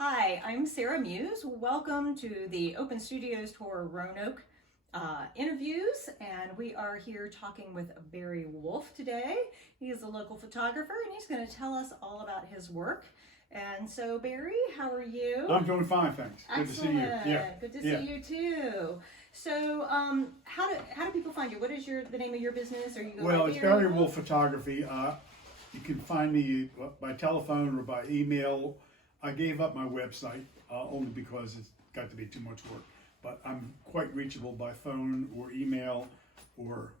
Hi, I'm Sarah Muse. Welcome to the Open Studios Tour Roanoke interviews, and we are here talking with Barry Wolfe today. He is a local photographer, and he's going to tell us all about his work. And so, Barry, how are you? I'm doing fine, thanks. Good Excellent. to see you. Yeah. Good to see you too. So, how do people find you? What is the name of your business? Are you Well, it's Barry Wolfe Photography. You can find me by telephone or by email. I gave up my website only because it's got to be too much work. But I'm quite reachable by phone or email or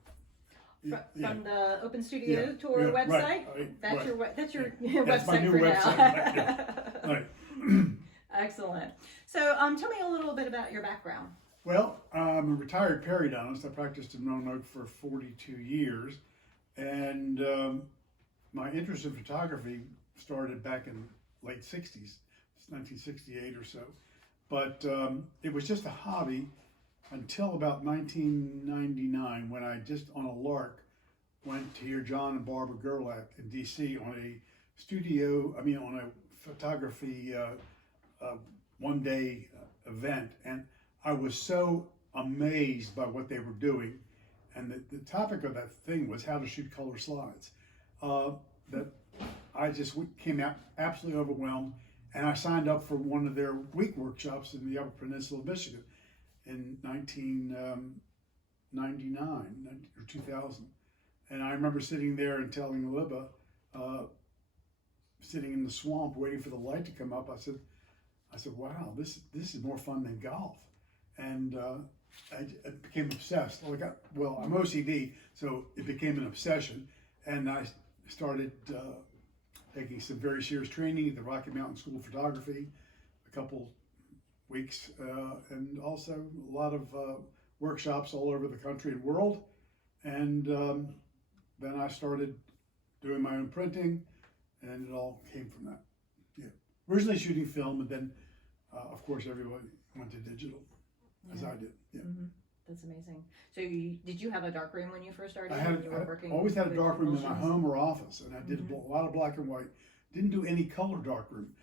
from the Open Studio Tour website. That's your website That's my new for website. now. Right. Excellent. So, tell me a little bit about your background. Well, I'm a retired periodontist. I practiced in Roanoke for 42 years, and my interest in photography started back in late 60s, 1968 or so. But it was just a hobby until about 1999 when I just on a lark went to hear John and Barbara Gerlach in DC on a photography one-day event. And I was so amazed by what they were doing. And the topic of that thing was how to shoot color slides. That I just came out absolutely overwhelmed, and I signed up for one of their week workshops in the Upper Peninsula of Michigan in 1999 or 2000. And I remember sitting there and telling Libba, sitting in the swamp waiting for the light to come up, I said, wow, this is more fun than golf. And I became obsessed. I'm OCD, so it became an obsession, and I started taking some very serious training at the Rocky Mountain School of Photography, a couple weeks, and also a lot of workshops all over the country and world. And then I started doing my own printing, and it all came from that. Yeah, originally shooting film, and then of course everybody went to digital, as I did. Yeah. Mm-hmm. That's amazing. So did you have a dark room when you first started? I always had a dark room in my home or office, and I did a lot of black and white. Didn't do any color dark room.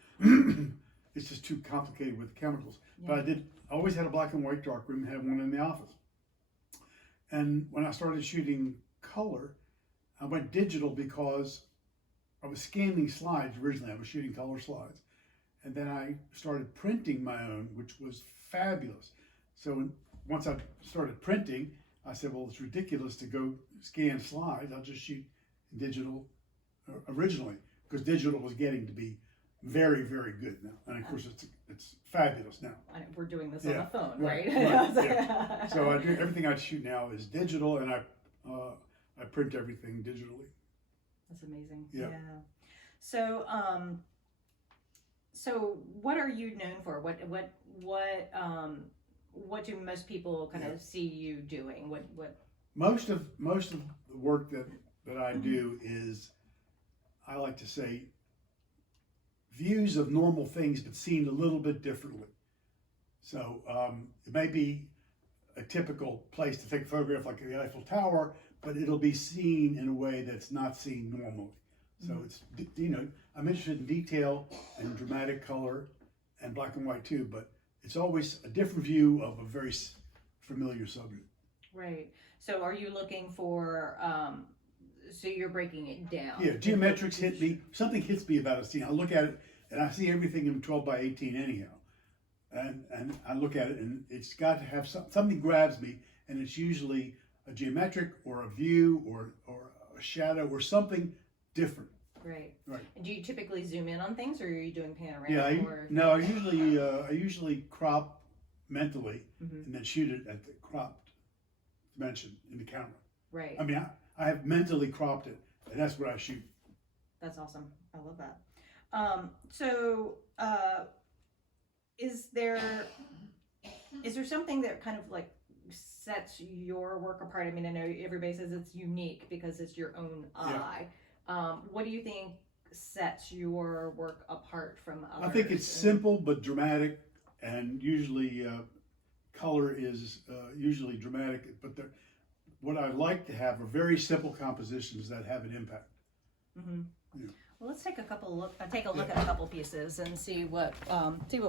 It's just too complicated with chemicals. Yeah. But I always had a black and white dark room and had one in the office. And when I started shooting color, I went digital because I was scanning slides originally. I was shooting color slides. And then I started printing my own, which was fabulous. So once I started printing, I said, well, it's ridiculous to go scan slides. I'll just shoot digital originally, because digital was getting to be very, very good now. And of course, it's fabulous now. We're doing this on a phone, right? Yeah. So I do everything I shoot now is digital, and I print everything digitally. That's amazing. Yeah. So, so what are you known for? What do most people kind of see you doing? What? Most of the work that I do is, I like to say, views of normal things but seen a little bit differently. So it may be a typical place to take a photograph like the Eiffel Tower, but it'll be seen in a way that's not seen normally. So it's, I'm interested in detail and dramatic color and black and white too, but it's always a different view of a very familiar subject. Right. So are you looking for, so you're breaking it down? Yeah, geometrics hit me. Something hits me about a scene. I look at it and I see everything in 12 by 18 anyhow. And I look at it and it's got to have something grabs me, and it's usually a geometric or a view or a shadow or something different. Right. Right. And do you typically zoom in on things, or are you doing panorama? Yeah, I usually crop mentally and then shoot it at the cropped dimension in the camera. Right. I mean, I have mentally cropped it, and that's what I shoot. That's awesome. I love that. Is there something that kind of like sets your work apart? I mean, I know everybody says it's unique because it's your own eye. What do you think sets your work apart from others? I think it's simple but dramatic, and usually color is usually dramatic. But what I like to have are very simple compositions that have an impact. Mm-hmm. Yeah. Well, let's take a look at a couple pieces and see what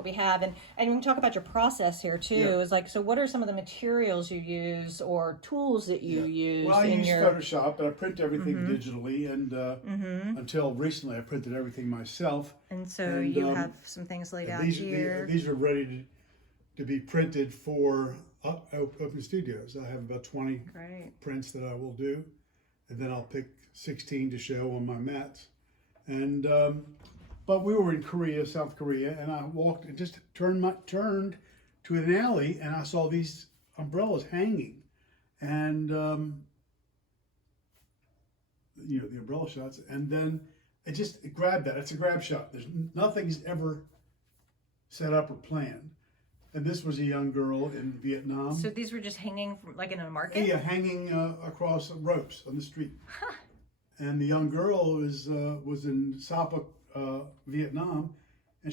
we have, and we can talk about your process here too. Yeah. Is like, so what are some of the materials you use or tools that you use? Well, I use Photoshop, but I print everything Mm-hmm. digitally, and until recently, I printed everything myself. And so you have some things laid out here. These are ready to be printed for Open Studios. I have about 20 prints that I will do, and then I'll pick 16 to show on my mats. And but we were in Korea, South Korea, and I walked and just turned to an alley, and I saw these umbrellas hanging, and the umbrella shots, and then it grabbed that. It's a grab shot. Nothing's ever set up or planned. And this was a young girl in Vietnam. So these were just hanging like in a market? Yeah, hanging across ropes on the street. Huh. And the young girl was in Sapa, Vietnam, and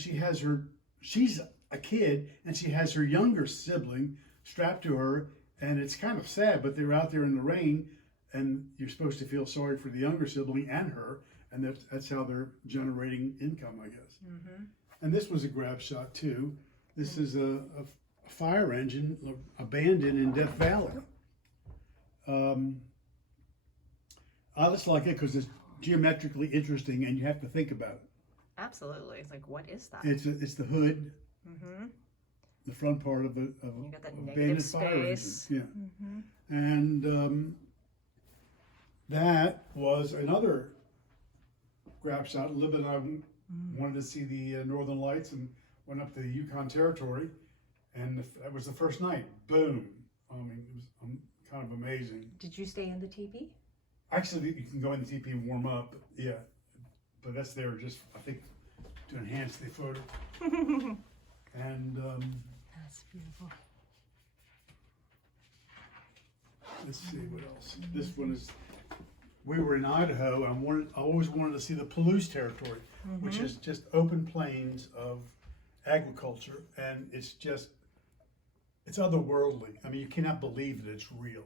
she's a kid, and she has her younger sibling strapped to her, and it's kind of sad, but they're out there in the rain, and you're supposed to feel sorry for the younger sibling and her, and that's how they're generating income, I guess. Mm-hmm. And this was a grab shot too. This is a fire engine abandoned in Death Valley. I just like it because it's geometrically interesting, and you have to think about it. Absolutely, it's like, what is that? It's the hood, the front part of you got that negative space. Fire engine. Yeah, and that was another grab shot. A little bit. I wanted to see the Northern Lights and went up to the Yukon Territory, and that was the first night. Boom! I mean, it was kind of amazing. Did you stay in the teepee? Actually, you can go in the teepee and warm up, yeah. But that's there just, I think, to enhance the photo. And that's beautiful. Let's see what else. This one is. We were in Idaho, and I always wanted to see the Palouse Territory, which is just open plains of agriculture, and it's otherworldly. I mean, you cannot believe that it's real.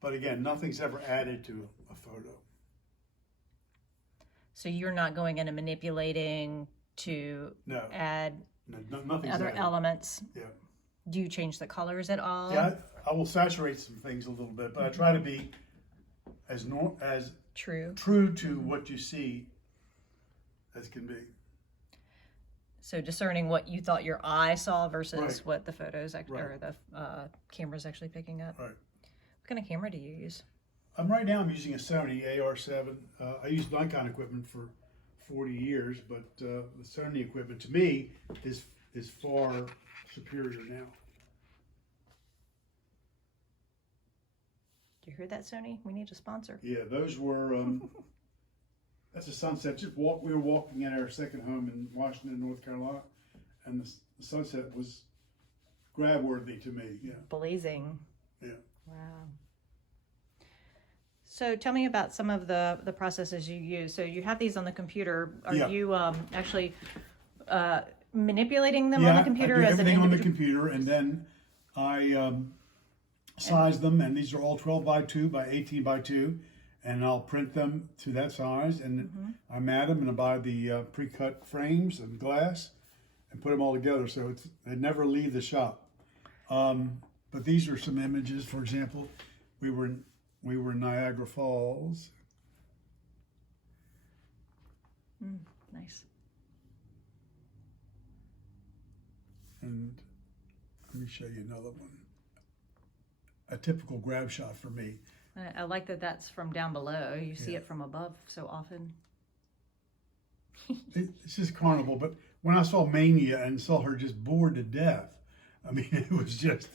But again, nothing's ever added to a photo. So you're not going in and manipulating to add nothing's other added. Elements? Yeah. Do you change the colors at all? Yeah, I will saturate some things a little bit, but I try to be as true to what you see as can be. So discerning what you thought your eye saw versus what the photos or the camera's actually picking up. Right. What kind of camera do you use? Right now I'm using a Sony AR7. I used Nikon equipment for 40 years, but the Sony equipment to me is far superior now. Do you hear that, Sony? We need a sponsor. Yeah, those were. That's a sunset. We were walking at our second home in Washington, North Carolina, and the sunset was grab-worthy to me. Yeah. Blazing. Yeah. Wow. So tell me about some of the processes you use. So you have these on the computer. Are you actually manipulating them on the computer? I do everything on the computer, and then I size them, and these are all 12 by 2 by 18 by 2, and I'll print them to that size, and I mat them, and I buy the pre-cut frames and glass, and put them all together, so they never leave the shop. But these are some images. For example, we were in Niagara Falls. Nice. And let me show you another one. A typical grab shot for me. I like that that's from down below. You see it from above so often. It's just carnival, but when I saw Mania and saw her just bored to death, I mean, it was just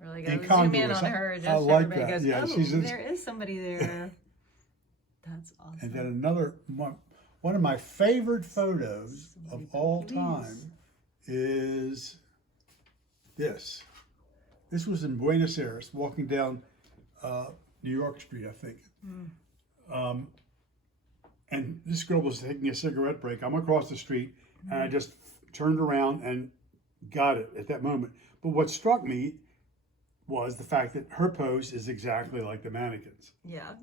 really go zoom in on her. Just I like everybody that. Goes, yeah, there is somebody there. That's awesome. And then another one of my favorite photos of all time is this. This was in Buenos Aires, walking down New York Street, I think. And this girl was taking a cigarette break. I'm across the street, and I just turned around and got it at that moment. But what struck me was the fact that her pose is exactly like the mannequins. Yeah.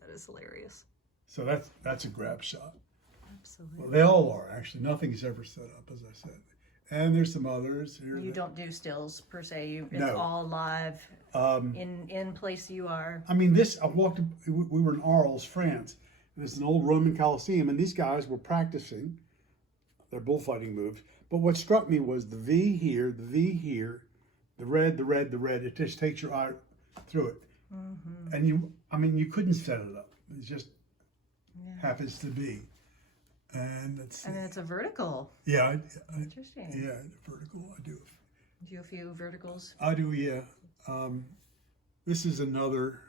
That is hilarious. So that's a grab shot. Absolutely. Well, they all are, actually. Nothing's ever set up, as I said. And there's some others here. You don't do stills per se. It's No. all live in place you are. I mean, we were in Arles, France. And it's an old Roman Colosseum, and these guys were practicing their bullfighting moves. But what struck me was the V here, the V here, the red, the red, the red. It just takes your eye through it. Mm-hmm. And you couldn't set it up. It just happens to be. And then it's a vertical. Yeah. Interesting. Yeah, vertical. I do. Do a few verticals. I do, yeah. This is another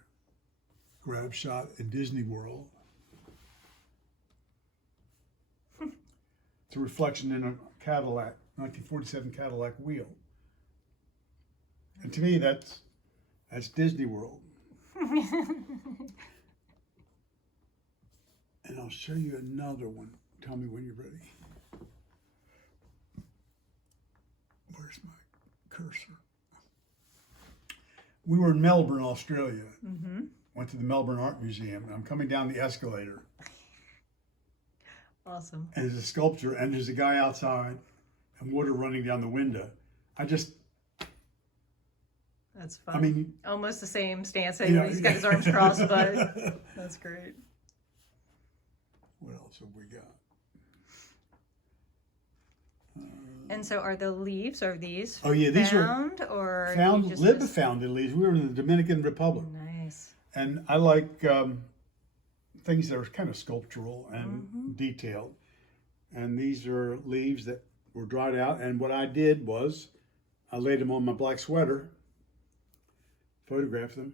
grab shot in Disney World. It's a reflection in a Cadillac, 1947 Cadillac wheel. And to me, that's Disney World. And I'll show you another one. Tell me when you're ready. Where's my cursor? We were in Melbourne, Australia. Mm-hmm. Went to the Melbourne Art Museum. And I'm coming down the escalator. Awesome. And there's a sculpture, and there's a guy outside, and water running down the window. That's fun. I mean, almost the same stance. He's got his arms crossed, but that's great. What else have we got? And so, are the leaves? Are these? Oh yeah, these found founded leaves. We were in the Dominican Republic. Nice. And I like things that are kind of sculptural and detailed. And these are leaves that were dried out. And what I did was I laid them on my black sweater, photographed them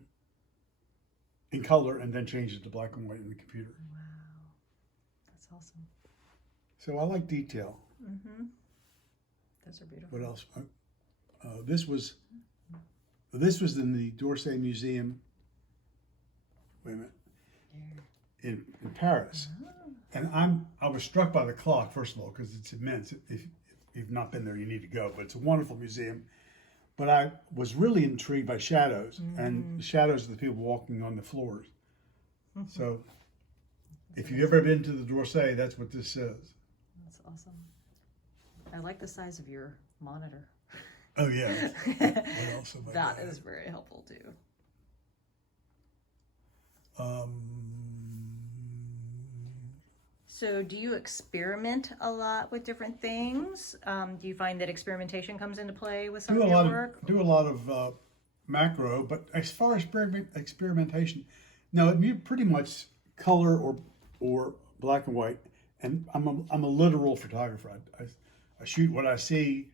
in color, and then changed it to black and white in the computer. Wow. That's awesome. So I like detail. Mm-hmm. Those are beautiful. What else? This was in the d'Orsay Museum. Wait a minute. In Paris, and I was struck by the clock first of all because it's immense. If you've not been there, you need to go. But it's a wonderful museum. But I was really intrigued by shadows, and the shadows of the people walking on the floors. So, if you've ever been to the d'Orsay, that's what this says. That's awesome. I like the size of your monitor. Oh yeah. What else have I That got? is very helpful too. So do you experiment a lot with different things? Do you find that experimentation comes into play with some of your work? Do a lot of macro, but as far as experimentation, no, it'd pretty much color or black and white. And I'm a literal photographer. I shoot what I see,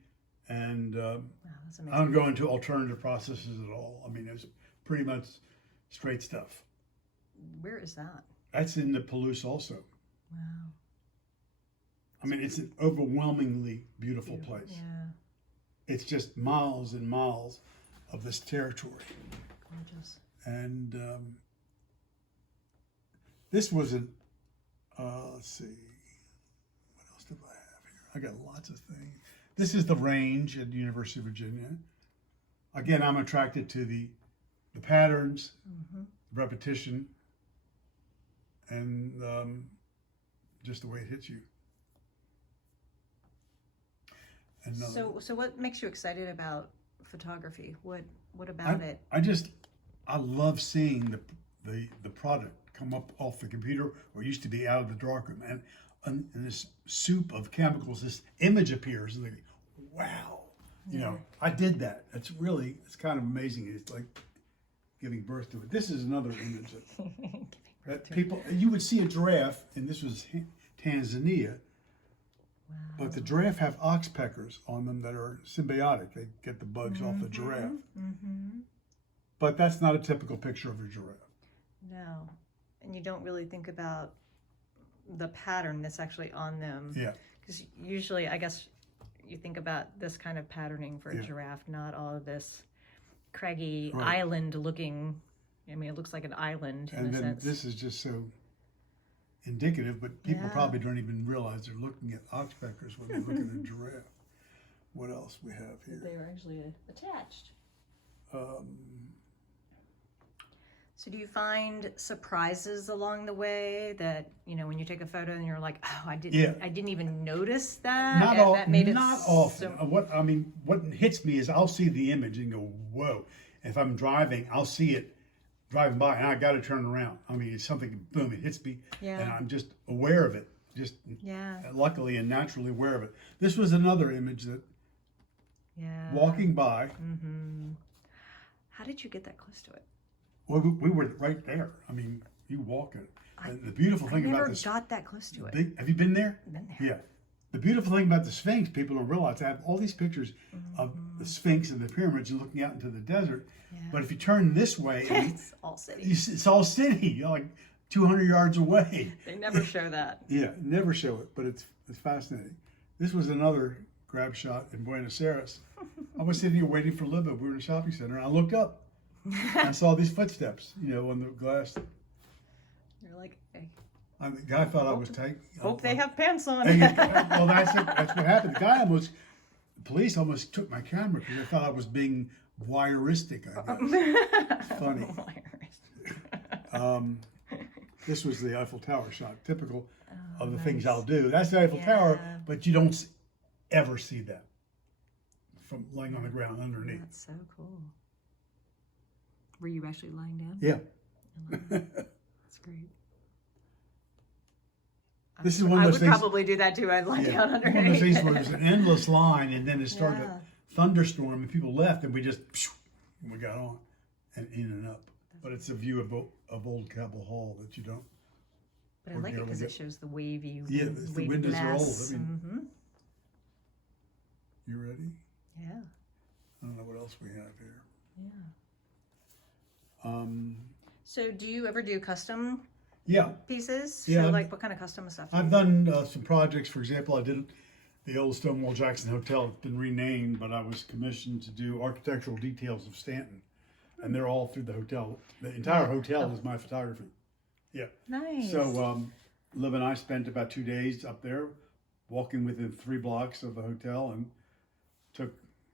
and I don't go into alternative processes at all. I mean, it's pretty much straight stuff. Where is that? That's in the Palouse also. Wow. I mean, it's an overwhelmingly beautiful place. Yeah. It's just miles and miles of this territory. Gorgeous. And this was an, let's see, what else do I have here? I got lots of things. This is the range at the University of Virginia. Again, I'm attracted to the patterns, repetition, and just the way it hits you. And, so what makes you excited about photography? What about it? I love seeing the product come up off the computer, or used to be out of the darkroom, and this soup of chemicals, this image appears, and they go, wow, you know, I did that. It's kind of amazing. It's like giving birth to it. This is another image that people, you would see a giraffe, and this was Tanzania. Wow. But the giraffe have oxpeckers on them that are symbiotic. They get the bugs off the giraffe. Mm-hmm. But that's not a typical picture of a giraffe. No. And you don't really think about the pattern that's actually on them. Yeah. Because usually, I guess, you think about this kind of patterning for a giraffe, not all of this craggy island looking. I mean, it looks like an island in a sense. This is just so indicative, but people probably don't even realize they're looking at oxpeckers when they look at a giraffe. What else we have here? They were actually attached. So do you find surprises along the way that, when you take a photo and you're like, oh, I didn't even notice that? Not often. What hits me is I'll see the image and go, whoa. If I'm driving, I'll see it driving by and I got to turn around. It's something, boom, it hits me and I'm just aware of it. Just luckily and naturally aware of it. This was another image that walking by. Mm-hmm. How did you get that close to it? Well, we were right there. You walk it. And the beautiful thing about this. I never got that close to it. Have you been there? Been there. Yeah. The beautiful thing about the Sphinx, people don't realize, I have all these pictures of the Sphinx and the pyramids and looking out into the desert. Yeah. But if you turn this way, it's all city. It's all city. You're like 200 yards away. They never show that. Yeah, never show it, but it's fascinating. This was another grab shot in Buenos Aires. I was sitting here waiting for Libba. We were in a shopping center, and I looked up. I saw these footsteps, on the glass. You're like, hey. The guy thought I was taking. Hope they have pants on. Well, that's it. That's what happened. The police almost took my camera because they thought I was being voyeuristic, I guess. It's funny. This was the Eiffel Tower shot, typical of the things I'll do. That's the Eiffel Tower, but you don't ever see that from lying on the ground underneath. That's so cool. Were you actually lying down? Yeah. That's great. This is one of those things. I would probably do that too. I'd lie down underneath. One of those things where there's an endless line, and then it started a thunderstorm, and people left, and we got on and in and up. But it's a view of Old Capitol Hall that you don't. But I like it because it shows the wavy. Yeah, the windows are old. You ready? Yeah. I don't know what else we have here. Yeah. So do you ever do custom pieces? Yeah. So what kind of custom stuff do I've done some projects. For example, I did the old Stonewall Jackson Hotel. It's been renamed, but I was commissioned to do architectural details of Stanton. And they're all through the hotel. The entire hotel is my photography. Yeah. Nice. So Liv and I spent about 2 days up there walking within 3 blocks of the hotel and took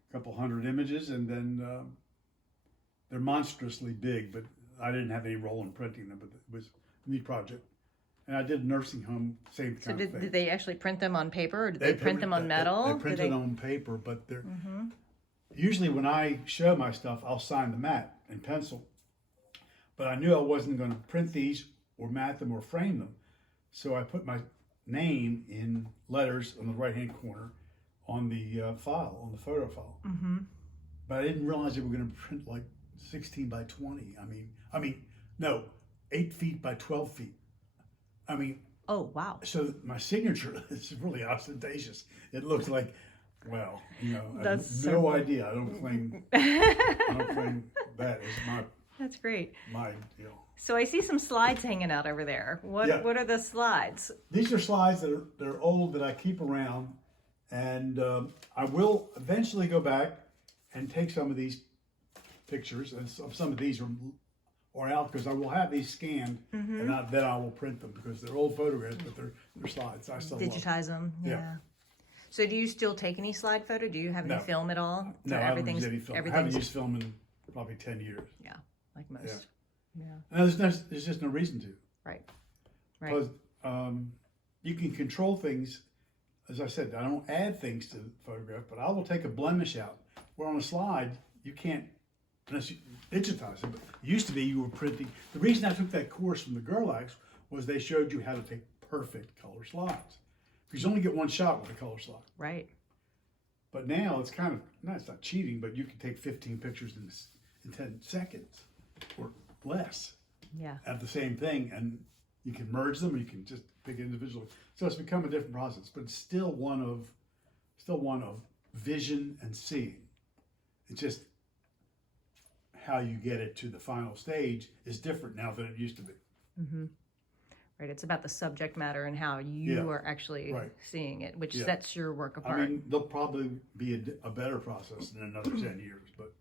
a couple hundred images, and then they're monstrously big, but I didn't have any role in printing them, but it was a neat project. And I did nursing home, same kind of thing. Did they actually print them on paper, or did they print them on metal? They printed on paper, but they're usually when I show my stuff, I'll sign the mat in pencil. But I knew I wasn't going to print these or mat them or frame them, so I put my name in letters on the right-hand corner on the file, on the photo file. But I didn't realize they were going to print like 16 by 20. No, 8 feet by 12 feet. Oh, wow. So my signature is really ostentatious. It looks like, well, I have no idea. I don't claim that as my. That's great. My deal. So I see some slides hanging out over there. What are the slides? These are slides that are old that I keep around, and I will eventually go back and take some of these pictures, and some of these are out because I will have these scanned, and then I will print them because they're old photographs, but they're slides. I still digitize them. Yeah. So do you still take any slide photo? Do you have any film at all? No, I don't use any film. I haven't used film in probably 10 years. Yeah, like most. Yeah. And there's just no reason to. Right. Because you can control things. As I said, I don't add things to the photograph, but I will take a blemish out. Where on a slide, you can't, unless you digitize it. But it used to be you were printing. The reason I took that course from the Gerlachs was they showed you how to take perfect color slides. Because you only get one shot with a color slide. Right. But now it's kind of, it's not cheating, but you can take 15 pictures in 10 seconds or less. Yeah. At the same thing, and you can merge them, or you can just pick it individually. So it's become a different process, but it's still one of vision and seeing. It's just how you get it to the final stage is different now than it used to be. Right, it's about the subject matter and how you are actually seeing it, which sets your work apart. There'll probably be a better process in another 10 years, but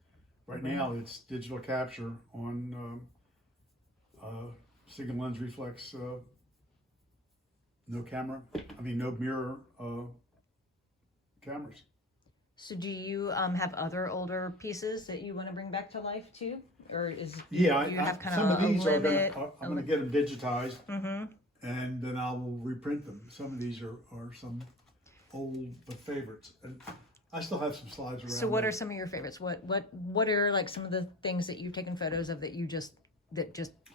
right now it's digital capture on single lens reflex, no mirror cameras. So do you have other older pieces that you want to bring back to life too? Or is Yeah, you have kind some of these a are limit? I'm going to get them digitized, Mm-hmm. and then I will reprint them. Some of these are some old but favorites, and I still have some slides around. So what are some of your favorites? What are like some of the things that you've taken photos of that you just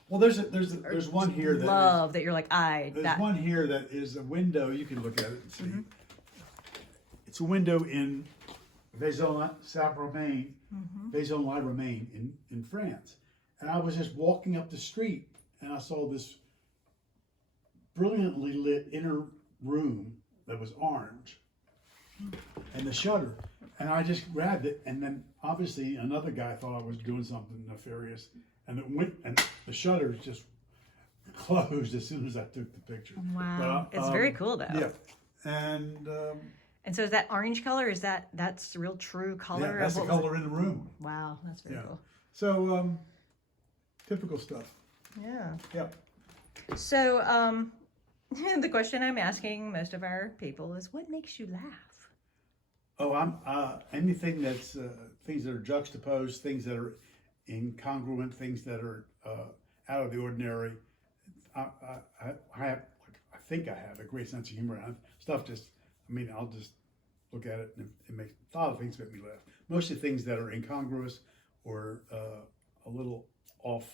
Well, there's one here that love that you're like there's one here that is a window. You can look at it and see. Mm-hmm. It's a window in Vaison-la-Romaine, Vaison-la-Romaine in France. And I was just walking up the street and I saw this brilliantly lit inner room that was orange and the shutter. And I just grabbed it, and then obviously another guy thought I was doing something nefarious, and the shutters just closed as soon as I took the picture. Wow, it's very cool though. Yeah, and so is that orange color? That's the real true color? Yeah, that's the color in the room. Wow, that's very cool. So typical stuff. Yeah. Yep. So the question I'm asking most of our people is, what makes you laugh? Oh, I'm anything that's things that are juxtaposed, things that are incongruent, things that are out of the ordinary. I think I have a great sense of humor. Stuff just, I'll just look at it and it makes a lot of things make me laugh. Mostly things that are incongruous or a little off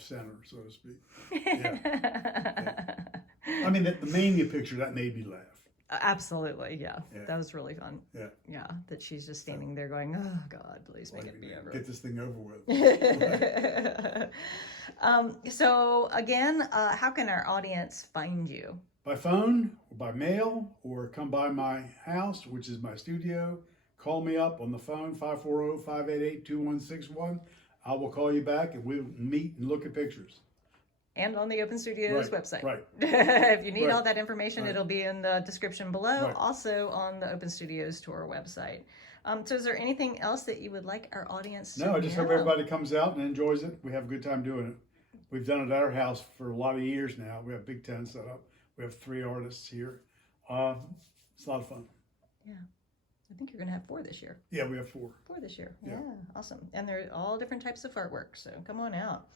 center, so to speak. Yeah. Yeah. The mania picture that made me laugh. Absolutely, yeah. That was really fun. Yeah. Yeah, that she's just standing there going, oh, God, please make it be over. Get this thing over with. So, again, how can our audience find you? By phone, or by mail, or come by my house, which is my studio. Call me up on the phone, 540-588-2161. I will call you back and we'll meet and look at pictures. And on the Open Studios website. Right. If you need all that information, it'll be in the description below. Right. Also on the Open Studios Tour website. So is there anything else that you would like our audience to know? No, I just hope everybody comes out and enjoys it. We have a good time doing it. We've done it at our house for a lot of years now. We have big tent set up. We have 3 artists here. It's a lot of fun. Yeah. I think you're going to have 4 this year. Yeah, we have 4. 4 this year. Yeah, awesome. And they're all different types of artwork, so come on out.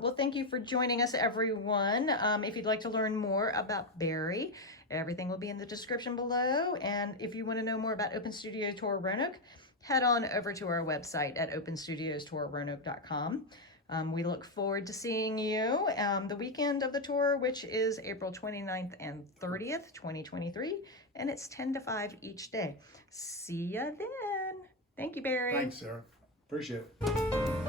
Well, thank you for joining us, everyone. If you'd like to learn more about Barry, everything will be in the description below. And if you want to know more about Open Studio Tour Roanoke, head on over to our website at openstudiostourroanoke.com. We look forward to seeing you the weekend of the tour, which is April 29th and 30th, 2023. And it's 10 to 5 each day. See ya then. Thank you, Barry. Thanks, Sarah. Appreciate it.